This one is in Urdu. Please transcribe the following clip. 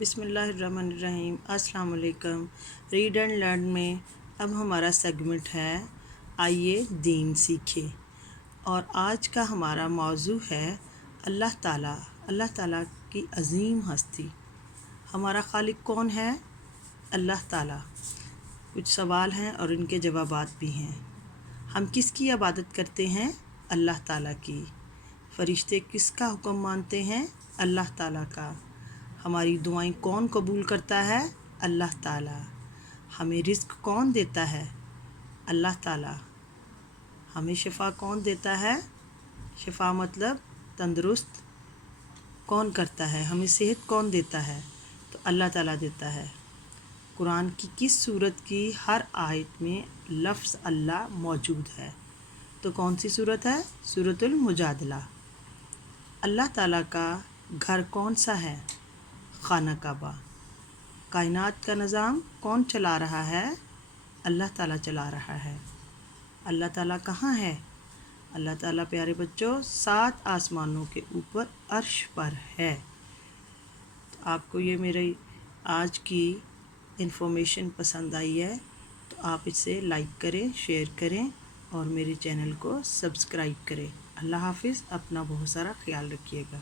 بسم اللہ الرحمن الرحیم۔ السلام علیکم۔ ریڈ اینڈ لرن میں اب ہمارا سیگمنٹ ہے آئیے دین سیکھیں، اور آج کا ہمارا موضوع ہے اللہ تعالیٰ۔ اللہ تعالیٰ کی عظیم ہستی۔ ہمارا خالق کون ہے؟ اللہ تعالیٰ۔ کچھ سوال ہیں اور ان کے جوابات بھی ہیں۔ ہم کس کی عبادت کرتے ہیں؟ اللہ تعالیٰ کی۔ فرشتے کس کا حکم مانتے ہیں؟ اللہ تعالیٰ کا۔ ہماری دعائیں کون قبول کرتا ہے؟ اللہ تعالیٰ۔ ہمیں رزق کون دیتا ہے؟ اللہ تعالیٰ۔ ہمیں شفا کون دیتا ہے؟ شفا مطلب تندرست کون کرتا ہے؟ ہمیں صحت کون دیتا ہے؟ تو اللہ تعالیٰ دیتا ہے۔ قرآن کی کس سورت کی ہر آیت میں لفظ اللہ موجود ہے؟ تو کون سی سورت ہے؟ سورۃ المجادلہ۔ اللہ تعالیٰ کا گھر کون سا ہے؟ خانہ کعبہ۔ کائنات کا نظام کون چلا رہا ہے؟ اللہ تعالیٰ چلا رہا ہے۔ اللہ تعالیٰ کہاں ہے؟ اللہ تعالیٰ پیارے بچوں 7 آسمانوں کے اوپر عرش پر ہے۔ تو آپ کو یہ میری آج کی انفارمیشن پسند آئی ہے تو آپ اسے لائک کریں، شیئر کریں اور میرے چینل کو سبسکرائب کریں۔ اللہ حافظ۔ اپنا بہت سارا خیال رکھیے گا۔